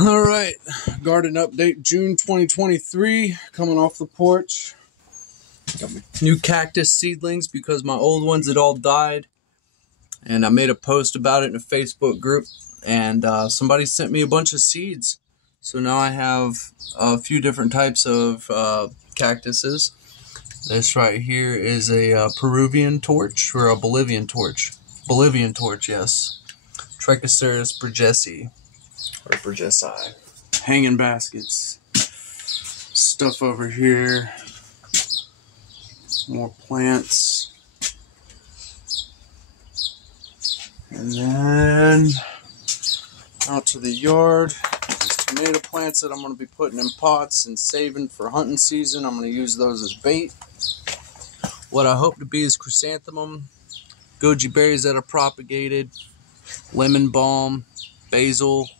All right, garden update June 2023, coming off the porch. Got my new cactus seedlings because my old ones had all died. And I made a post about it in a Facebook group, and somebody sent me a bunch of seeds. So now I have a few different types of cactuses. This right here is a Peruvian torch, or a Bolivian torch. Bolivian torch, yes. Trichoceros burgessii, or burgessii. Hanging baskets. Stuff over here. More plants. And then out to the yard. These tomato plants that I'm going to be putting in pots and saving for hunting season. I'm going to use those as bait. What I hope to be is chrysanthemum, goji berries that are propagated, lemon balm, basil,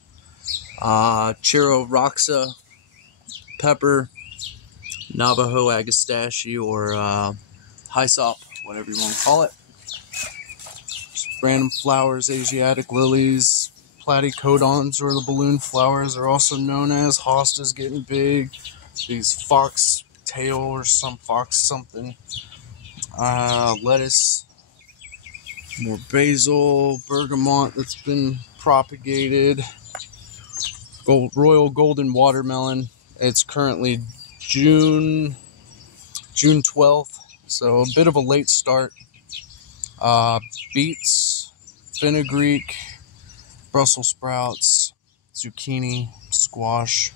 chiroraxa, pepper, Navajo agastache, or hyssop, whatever you want to call it. Just random flowers, Asiatic lilies, platycodons, or the balloon flowers are also known as. Hosta's getting big. These foxtail or some fox something. Lettuce, more basil, bergamot that's been propagated. Royal golden watermelon. It's currently June 12th, so a bit of a late start. Beets, fenugreek, Brussels sprouts, zucchini, squash,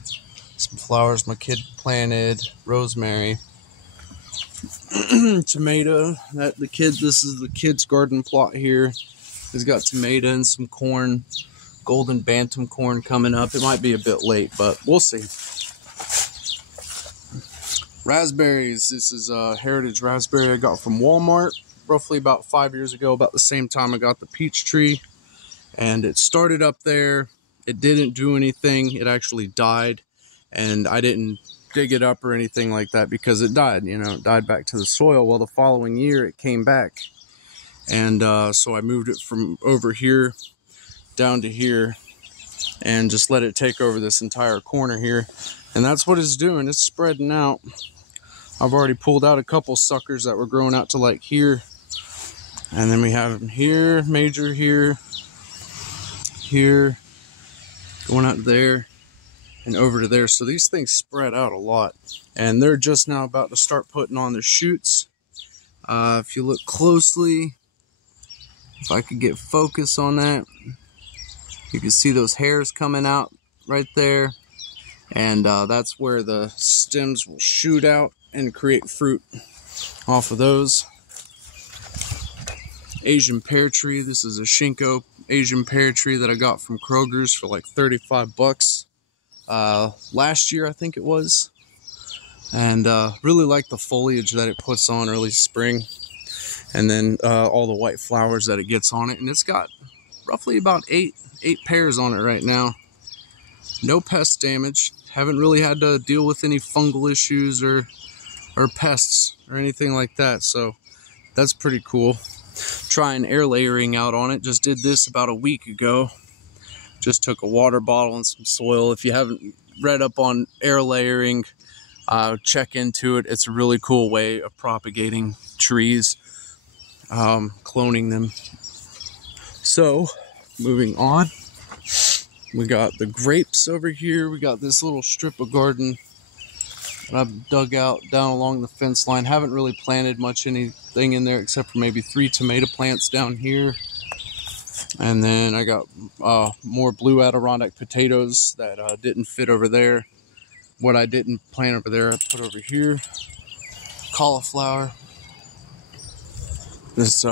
some flowers my kid planted, rosemary, tomato. This is the kid's garden plot here. He's got tomato and some corn, golden bantam corn coming up. It might be a bit late, but we'll see. Raspberries. This is a heritage raspberry I got from Walmart roughly about 5 years ago, about the same time I got the peach tree. And it started up there. It didn't do anything. It actually died. And I didn't dig it up or anything like that because it died. You know, it died back to the soil. Well, the following year it came back. And so I moved it from over here down to here and just let it take over this entire corner here. And that's what it's doing. It's spreading out. I've already pulled out a couple suckers that were growing out to like here. And then we have them here, major here, here, going out there, and over to there. So these things spread out a lot. And they're just now about to start putting on their shoots. If you look closely, if I could get focus on that, you can see those hairs coming out right there. And that's where the stems will shoot out and create fruit off of those. Asian pear tree. This is a Shinko Asian pear tree that I got from Kroger's for like 35 bucks last year, I think it was. And really like the foliage that it puts on early spring. And then all the white flowers that it gets on it. And it's got roughly about eight pears on it right now. No pest damage. Haven't really had to deal with any fungal issues or pests or anything like that. So that's pretty cool. Trying air layering out on it. Just did this about a week ago. Just took a water bottle and some soil. If you haven't read up on air layering, check into it. It's a really cool way of propagating trees, cloning them. So moving on, we got the grapes over here. We got this little strip of garden that I've dug out down along the fence line. Haven't really planted much anything in there except for maybe 3 tomato plants down here. And then I got more blue Adirondack potatoes that didn't fit over there. What I didn't plant over there, I put over here. Cauliflower. This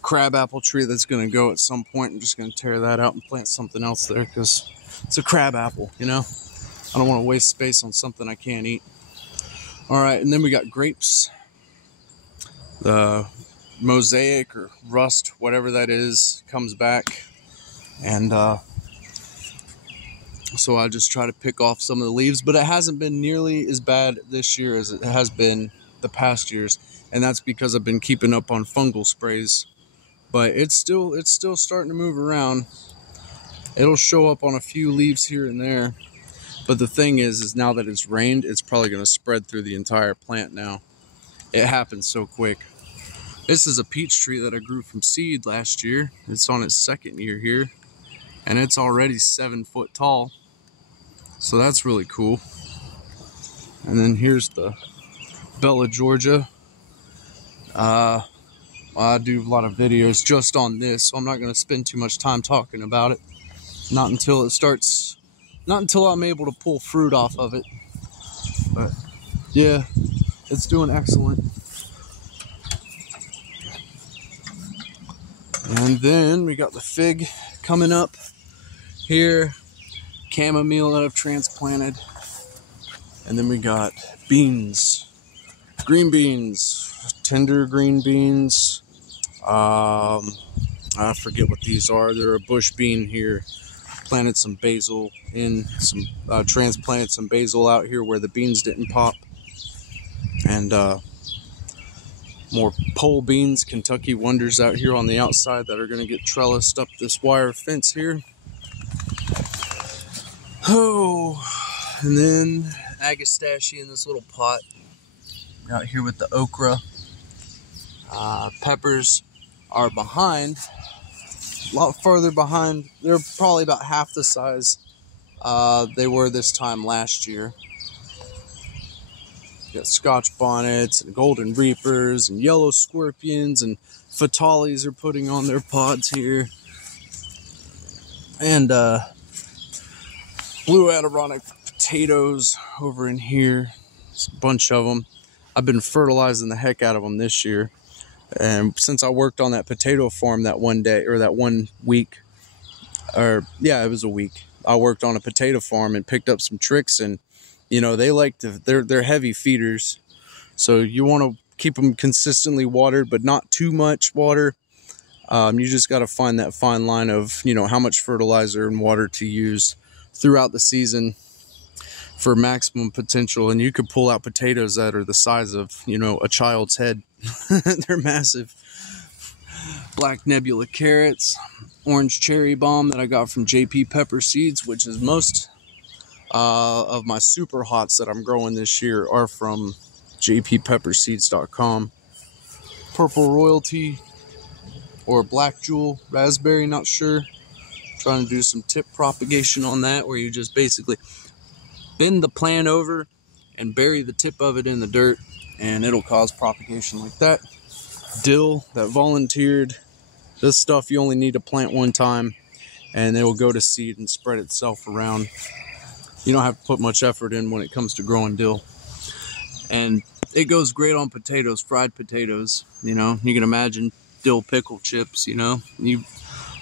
crabapple tree that's going to go at some point. I'm just going to tear that out and plant something else there because it's a crabapple, you know. I don't want to waste space on something I can't eat. All right, and then we got grapes. The mosaic or rust, whatever that is, comes back. And so I just try to pick off some of the leaves. But it hasn't been nearly as bad this year as it has been the past years. And that's because I've been keeping up on fungal sprays. But it's still starting to move around. It'll show up on a few leaves here and there. But the thing is now that it's rained, it's probably going to spread through the entire plant now. It happens so quick. This is a peach tree that I grew from seed last year. It's on its second year here, and it's already 7 foot tall. So that's really cool. And then here's the Bella Georgia. I do a lot of videos just on this, so I'm not going to spend too much time talking about it. Not until I'm able to pull fruit off of it. But yeah, it's doing excellent. And then we got the fig coming up here, chamomile that I've transplanted. And then we got beans, green beans, tender green beans. I forget what these are. They're a bush bean here. Planted some basil in, transplanted some basil out here where the beans didn't pop. And more pole beans, Kentucky Wonders out here on the outside that are going to get trellised up this wire fence here. Oh, and then agastache in this little pot out here with the okra. Peppers are behind, a lot farther behind. They're probably about half the size they were this time last year. Got Scotch bonnets and golden reapers and yellow scorpions, and fatales are putting on their pods here. And blue Adirondack potatoes over in here. There's a bunch of them. I've been fertilizing the heck out of them this year. And since I worked on that potato farm that one day, or that 1 week, or yeah, it was a week, I worked on a potato farm and picked up some tricks. And you know, they like to, they're heavy feeders, so you want to keep them consistently watered, but not too much water. You just got to find that fine line of, you know, how much fertilizer and water to use throughout the season for maximum potential. And you could pull out potatoes that are the size of, you know, a child's head. They're massive. Black Nebula carrots, orange cherry bomb that I got from JP Pepper Seeds, which is most of my super hots that I'm growing this year are from jppepperseeds.com. Purple Royalty or Black Jewel raspberry, not sure. Trying to do some tip propagation on that, where you just basically bend the plant over and bury the tip of it in the dirt, and it'll cause propagation like that. Dill that volunteered. This stuff you only need to plant one time, and it will go to seed and spread itself around. You don't have to put much effort in when it comes to growing dill. And it goes great on potatoes, fried potatoes. You know, you can imagine dill pickle chips, you know. You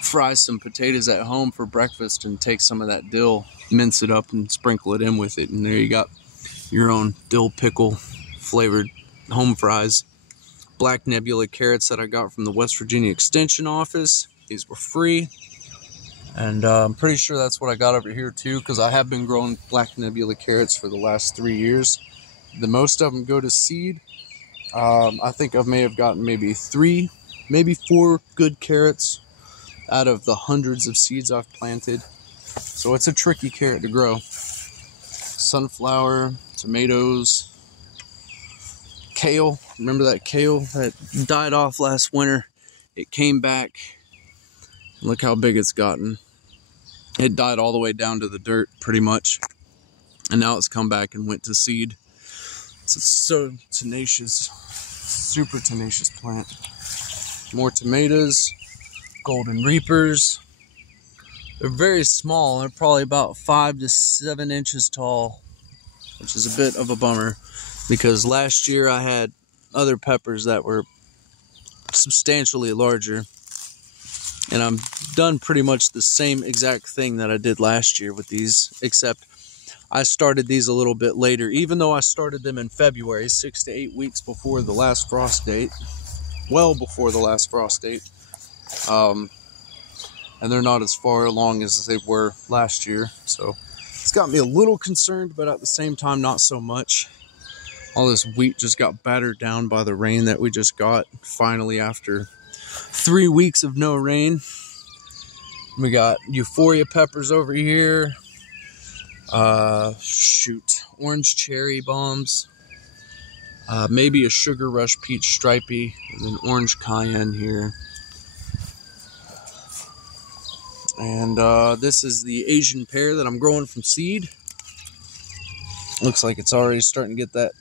fry some potatoes at home for breakfast and take some of that dill, mince it up and sprinkle it in with it. And there you got your own dill pickle flavored home fries. Black Nebula carrots that I got from the West Virginia Extension Office. These were free. And I'm pretty sure that's what I got over here too, because I have been growing Black Nebula carrots for the last 3 years. The most of them go to seed. I think I may have gotten maybe 3, maybe 4 good carrots out of the hundreds of seeds I've planted. So it's a tricky carrot to grow. Sunflower, tomatoes, kale. Remember that kale that died off last winter? It came back. Look how big it's gotten. It died all the way down to the dirt, pretty much. And now it's come back and went to seed. It's so tenacious, super tenacious plant. More tomatoes, golden reapers. They're very small. They're probably about 5 to 7 inches tall, which is a bit of a bummer, because last year I had other peppers that were substantially larger. And I'm done pretty much the same exact thing that I did last year with these, except I started these a little bit later, even though I started them in February, 6 to 8 weeks before the last frost date, well before the last frost date. And they're not as far along as they were last year, so it's got me a little concerned, but at the same time, not so much. All this wheat just got battered down by the rain that we just got, finally, after 3 weeks of no rain. We got Euphoria peppers over here. Shoot, orange cherry bombs, maybe a sugar rush peach stripey, and then orange cayenne here. And this is the Asian pear that I'm growing from seed. Looks like it's already starting to get that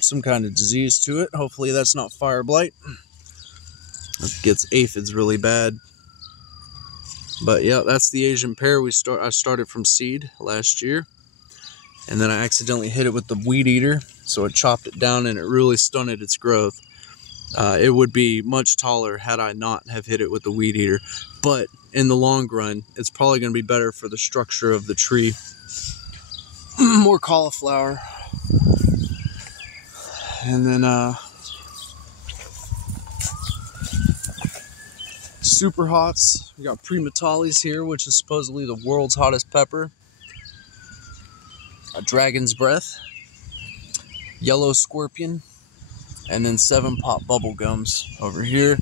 some kind of disease to it. Hopefully that's not fire blight. It gets aphids really bad. But yeah, that's the Asian pear I started from seed last year. And then I accidentally hit it with the weed eater, so it chopped it down and it really stunted its growth. It would be much taller had I not have hit it with the weed eater. But in the long run, it's probably going to be better for the structure of the tree. More cauliflower. And then super hots. We got Primatalis here, which is supposedly the world's hottest pepper. A dragon's breath, yellow scorpion, and then 7-Pop bubble gums over here,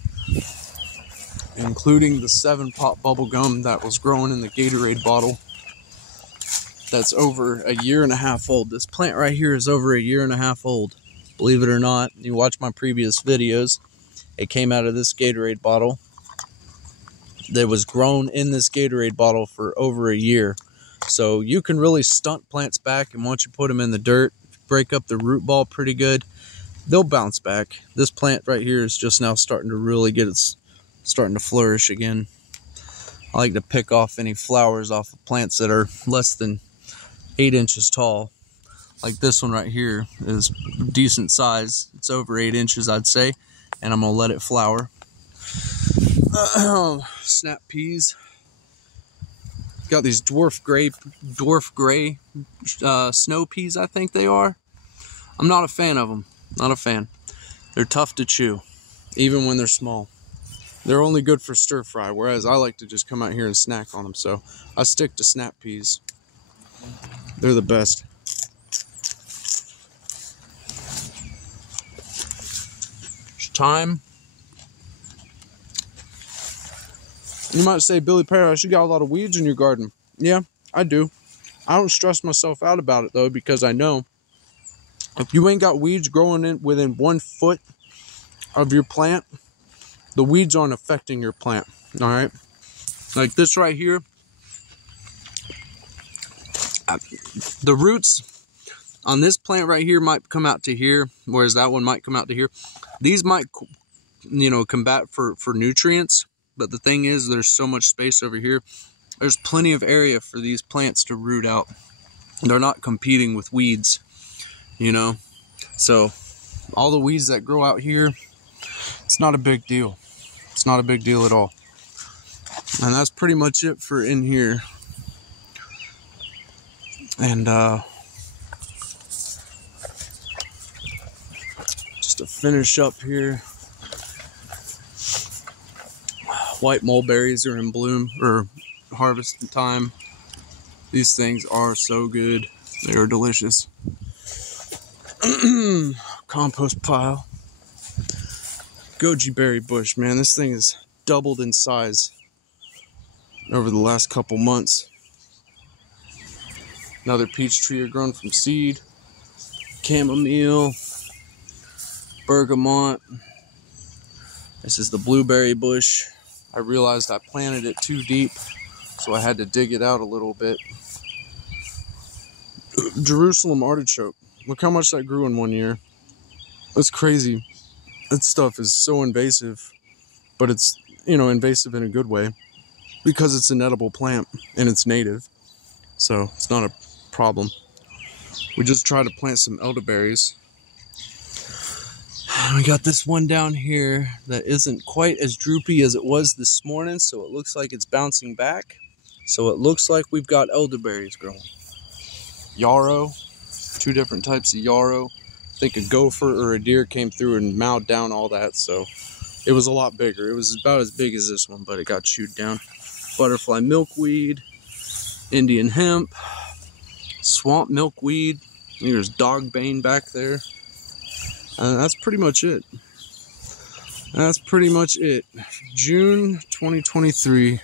including the 7-Pop bubble gum that was growing in the Gatorade bottle. That's over a year and a half old. This plant right here is over a year and a half old. Believe it or not, you watch my previous videos, it came out of this Gatorade bottle. That was grown in this Gatorade bottle for over a year. So you can really stunt plants back, and once you put them in the dirt, break up the root ball pretty good, they'll bounce back. This plant right here is just now starting to really starting to flourish again. I like to pick off any flowers off of plants that are less than 8 inches tall. Like this one right here is decent size. It's over 8 inches, I'd say, and I'm gonna let it flower. Snap peas. Got these dwarf gray snow peas, I think they are. I'm not a fan of them. Not a fan. They're tough to chew, even when they're small. They're only good for stir fry, whereas I like to just come out here and snack on them. So I stick to snap peas. They're the best. Thyme. You might say, Billy Parrish, you got a lot of weeds in your garden. Yeah, I do. I don't stress myself out about it, though, because I know if you ain't got weeds growing in within 1 foot of your plant, the weeds aren't affecting your plant, all right? Like this right here, the roots on this plant right here might come out to here, whereas that one might come out to here. These might, you know, combat for nutrients. But the thing is, there's so much space over here. There's plenty of area for these plants to root out. They're not competing with weeds, you know. So all the weeds that grow out here, it's not a big deal. It's not a big deal at all. And that's pretty much it for in here. And just to finish up here, white mulberries are in bloom, or harvest time. These things are so good. They are delicious. Compost pile. Goji berry bush, man. This thing has doubled in size over the last couple months. Another peach tree grown from seed. Chamomile. Bergamot. This is the blueberry bush. I realized I planted it too deep, so I had to dig it out a little bit. Jerusalem artichoke. Look how much that grew in 1 year. That's crazy. That stuff is so invasive, but it's, you know, invasive in a good way because it's an edible plant and it's native, so it's not a problem. We just tried to plant some elderberries. We got this one down here that isn't quite as droopy as it was this morning, so it looks like it's bouncing back. So it looks like we've got elderberries growing. Yarrow, 2 different types of yarrow. I think a gopher or a deer came through and mowed down all that, so it was a lot bigger. It was about as big as this one, but it got chewed down. Butterfly milkweed, Indian hemp, swamp milkweed. There's dogbane back there. That's pretty much it. That's pretty much it. June 2023.